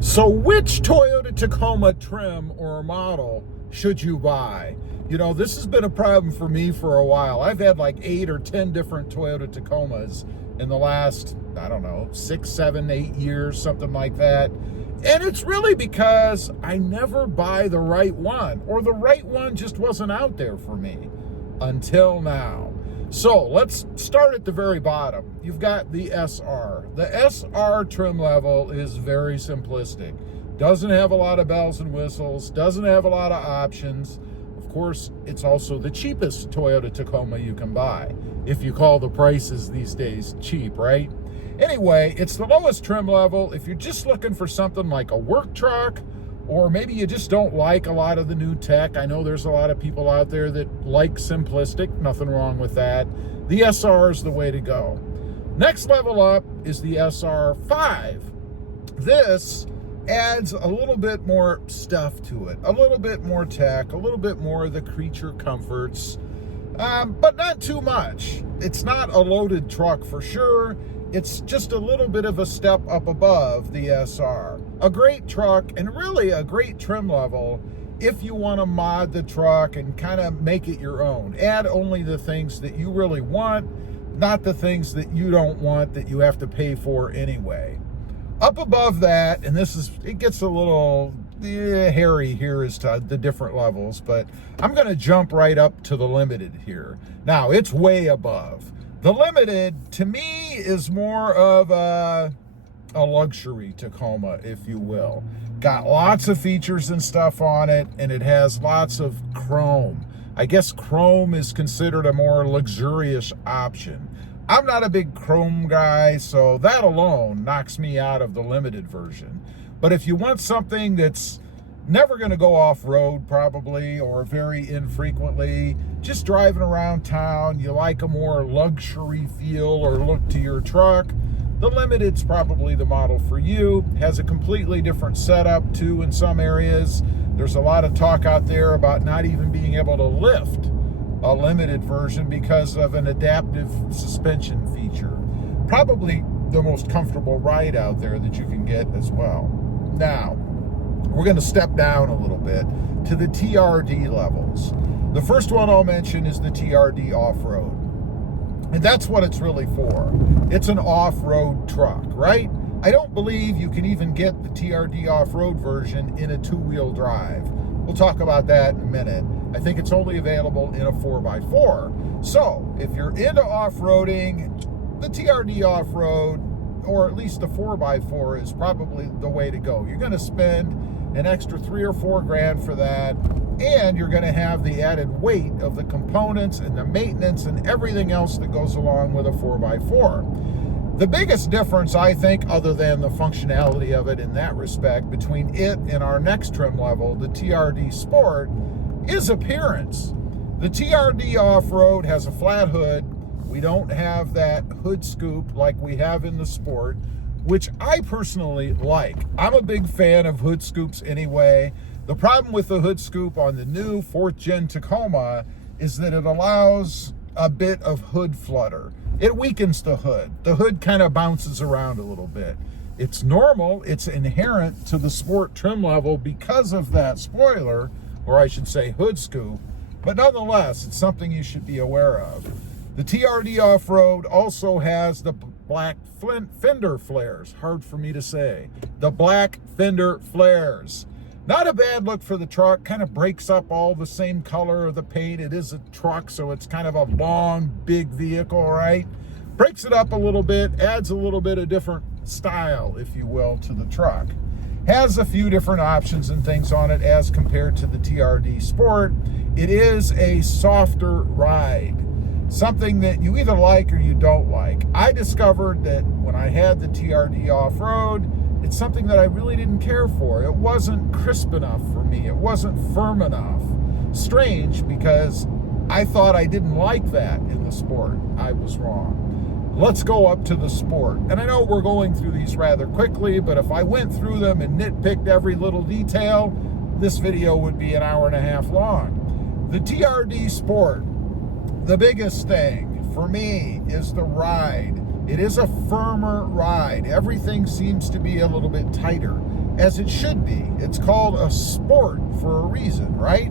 So which Toyota Tacoma trim or model should you buy? You know, this has been a problem for me for a while. I've had like 8 or 10 different Toyota Tacomas in the last, I don't know, 6, 7, 8 years, something like that. And it's really because I never buy the right one, or the right one just wasn't out there for me until now. So let's start at the very bottom. You've got the SR. The SR trim level is very simplistic. Doesn't have a lot of bells and whistles, doesn't have a lot of options. Of course, it's also the cheapest Toyota Tacoma you can buy, if you call the prices these days cheap, right? Anyway, it's the lowest trim level. If you're just looking for something like a work truck, or maybe you just don't like a lot of the new tech. I know there's a lot of people out there that like simplistic, nothing wrong with that. The SR is the way to go. Next level up is the SR5. This adds a little bit more stuff to it, a little bit more tech, a little bit more of the creature comforts, but not too much. It's not a loaded truck for sure. It's just a little bit of a step up above the SR. A great truck, and really a great trim level if you want to mod the truck and kind of make it your own. Add only the things that you really want, not the things that you don't want that you have to pay for anyway. Up above that, and it gets a little hairy here as to the different levels, but I'm going to jump right up to the Limited here. Now, it's way above. The Limited, to me, is more of a luxury Tacoma, if you will. Got lots of features and stuff on it, and it has lots of chrome. I guess chrome is considered a more luxurious option. I'm not a big chrome guy, so that alone knocks me out of the Limited version. But if you want something that's never going to go off-road probably, or very infrequently, just driving around town, you like a more luxury feel or look to your truck, the Limited's probably the model for you. Has a completely different setup too in some areas. There's a lot of talk out there about not even being able to lift a Limited version because of an adaptive suspension feature. Probably the most comfortable ride out there that you can get as well. Now, we're going to step down a little bit to the TRD levels. The first one I'll mention is the TRD off-road. And that's what it's really for. It's an off-road truck, right? I don't believe you can even get the TRD off-road version in a 2-wheel drive. We'll talk about that in a minute. I think it's only available in a 4x4. So if you're into off-roading, the TRD off-road, or at least the 4x4, is probably the way to go. You're going to spend an extra $3 or $4 grand for that, and you're going to have the added weight of the components and the maintenance and everything else that goes along with a 4x4. The biggest difference, I think, other than the functionality of it in that respect, between it and our next trim level, the TRD Sport, is appearance. The TRD Off-Road has a flat hood. We don't have that hood scoop like we have in the Sport, which I personally like. I'm a big fan of hood scoops anyway. The problem with the hood scoop on the new 4th gen Tacoma is that it allows a bit of hood flutter. It weakens the hood. The hood kind of bounces around a little bit. It's normal, it's inherent to the Sport trim level because of that spoiler, or I should say hood scoop, but nonetheless, it's something you should be aware of. The TRD Off-Road also has the black fender flares. Hard for me to say. The black fender flares. Not a bad look for the truck. Kind of breaks up all the same color of the paint. It is a truck, so it's kind of a long, big vehicle, right? Breaks it up a little bit, adds a little bit of different style, if you will, to the truck. Has a few different options and things on it as compared to the TRD Sport. It is a softer ride. Something that you either like or you don't like. I discovered that when I had the TRD Off-Road, it's something that I really didn't care for. It wasn't crisp enough for me. It wasn't firm enough. Strange, because I thought I didn't like that in the Sport. I was wrong. Let's go up to the Sport. And I know we're going through these rather quickly, but if I went through them and nitpicked every little detail, this video would be an hour and a half long. The TRD Sport, the biggest thing for me is the ride. It is a firmer ride. Everything seems to be a little bit tighter. as it should be. It's called a sport for a reason, right?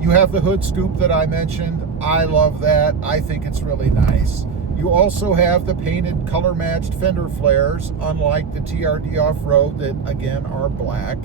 You have the hood scoop that I mentioned. I love that. I think it's really nice. You also have the painted color-matched fender flares, unlike the TRD Off-Road that, again, are black.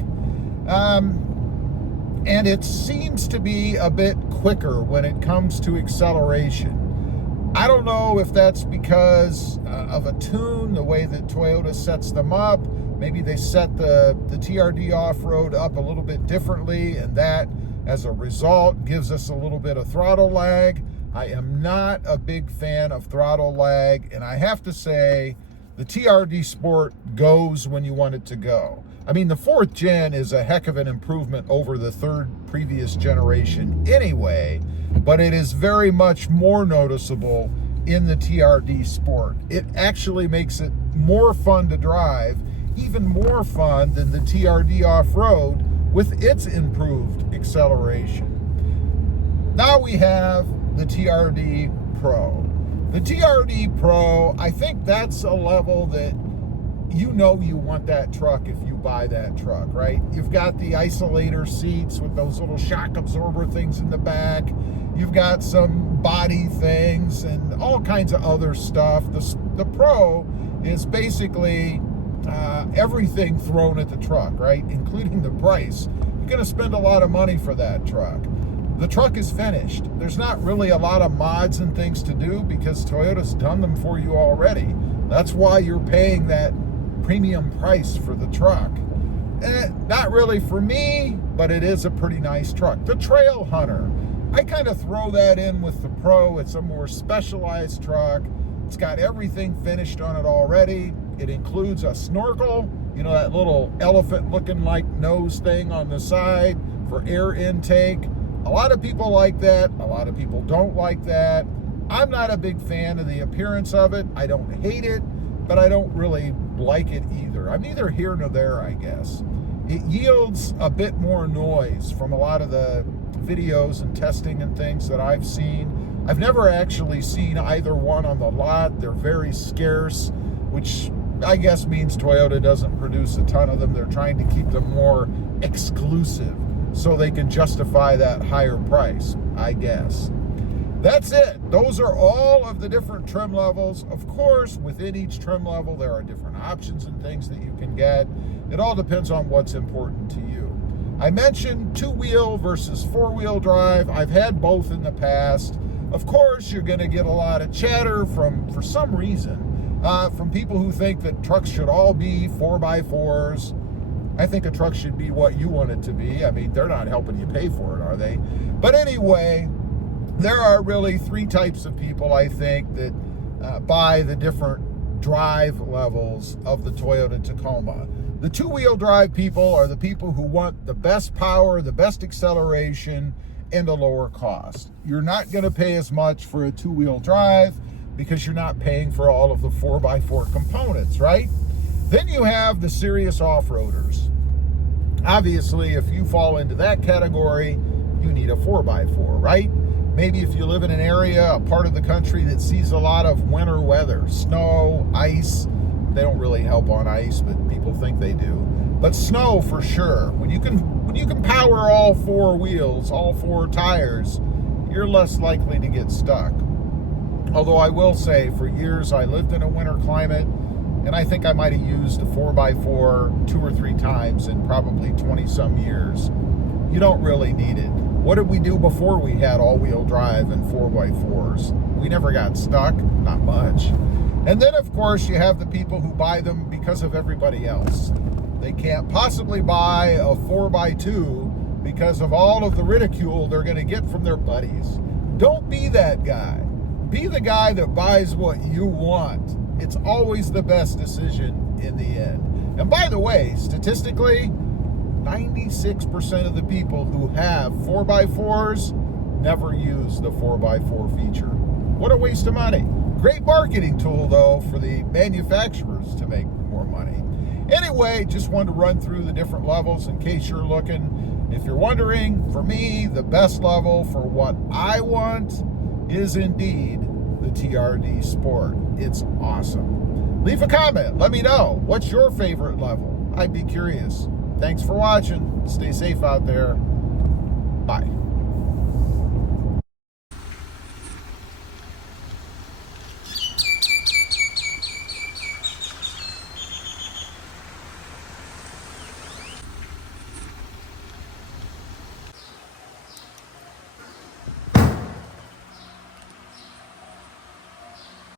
And it seems to be a bit quicker when it comes to acceleration. I don't know if that's because of a tune, the way that Toyota sets them up. Maybe they set the TRD Off-Road up a little bit differently, and that, as a result, gives us a little bit of throttle lag. I am not a big fan of throttle lag, and I have to say, the TRD Sport goes when you want it to go. I mean, the 4th gen is a heck of an improvement over the 3rd previous generation anyway, but it is very much more noticeable in the TRD Sport. It actually makes it more fun to drive, even more fun than the TRD Off-Road with its improved acceleration. Now we have the TRD Pro. The TRD Pro, I think that's a level that you know you want that truck if you buy that truck, right? You've got the isolator seats with those little shock absorber things in the back. You've got some body things and all kinds of other stuff. The Pro is basically everything thrown at the truck, right? Including the price. You're going to spend a lot of money for that truck. The truck is finished. There's not really a lot of mods and things to do because Toyota's done them for you already. That's why you're paying that premium price for the truck. Not really for me, but it is a pretty nice truck. The Trail Hunter, I kind of throw that in with the Pro. It's a more specialized truck. It's got everything finished on it already. It includes a snorkel, you know, that little elephant looking like nose thing on the side for air intake. A lot of people like that. A lot of people don't like that. I'm not a big fan of the appearance of it. I don't hate it, but I don't really like it either. I'm neither here nor there, I guess. It yields a bit more noise from a lot of the videos and testing and things that I've seen. I've never actually seen either one on the lot. They're very scarce, which I guess means Toyota doesn't produce a ton of them. They're trying to keep them more exclusive so they can justify that higher price, I guess. That's it. Those are all of the different trim levels. Of course, within each trim level, there are different options and things that you can get. It all depends on what's important to you. I mentioned 2-wheel versus 4-wheel drive. I've had both in the past. Of course, you're going to get a lot of chatter for some reason, from people who think that trucks should all be 4x4s. I think a truck should be what you want it to be. I mean, they're not helping you pay for it, are they? But anyway, there are really 3 types of people, I think, that buy the different drive levels of the Toyota Tacoma. The 2-wheel drive people are the people who want the best power, the best acceleration, and a lower cost. You're not going to pay as much for a 2-wheel drive because you're not paying for all of the 4x4 components, right? Then you have the serious off-roaders. Obviously, if you fall into that category, you need a 4x4, right? Maybe if you live in an area, a part of the country that sees a lot of winter weather, snow, ice. They don't really help on ice, but people think they do. But snow for sure. When you can power all 4 wheels, all 4 tires, you're less likely to get stuck. Although I will say, for years I lived in a winter climate, and I think I might have used a 4x4 2 or 3 times in probably 20-some years. You don't really need it. What did we do before we had all-wheel drive and 4x4s? We never got stuck, not much. And then, of course, you have the people who buy them because of everybody else. They can't possibly buy a 4x2 because of all of the ridicule they're going to get from their buddies. Don't be that guy. Be the guy that buys what you want. It's always the best decision in the end. And by the way, statistically, 96% of the people who have 4x4s never use the 4x4 feature. What a waste of money. Great marketing tool, though, for the manufacturers to make more money. Anyway, just wanted to run through the different levels in case you're looking. If you're wondering, for me, the best level for what I want is indeed the TRD Sport. It's awesome. Leave a comment. Let me know. What's your favorite level? I'd be curious. Thanks for watching. Stay safe out there.